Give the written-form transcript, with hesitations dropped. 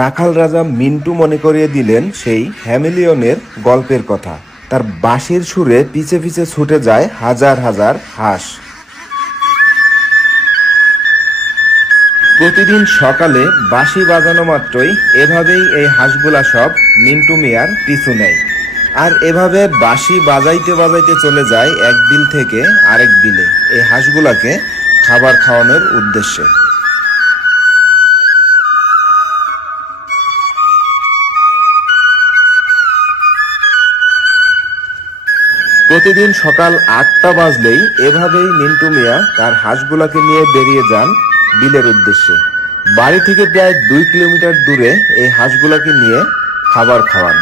রাখাল রাজা মিন্টু মনে করিয়ে দিলেন সেই হ্যামিলিয়নের গল্পের কথা। তার বাঁশির সুরে পিছে পিছে ছুটে যায় হাজার হাজার হাঁস। প্রতিদিন সকালে বাঁশি বাজানো মাত্রই এভাবেই এই হাঁসগুলা সব মিন্টু মিয়ার পিছু নেয়। আর এভাবে বাঁশি বাজাইতে বাজাইতে চলে যায় এক বিল থেকে আরেক বিলে এই হাঁসগুলাকে খাবার খাওয়ানোর উদ্দেশ্যে। প্রতিদিন সকাল ৮টা বাজলেই এভাবেই মিন্টু মিয়া তার হাঁসগুলাকে নিয়ে বেরিয়ে যান বিলের উদ্দেশ্যে। বাড়ি থেকে প্রায় ২ কিলোমিটার দূরে এই হাঁসগুলাকে নিয়ে খাবার খাওয়ান।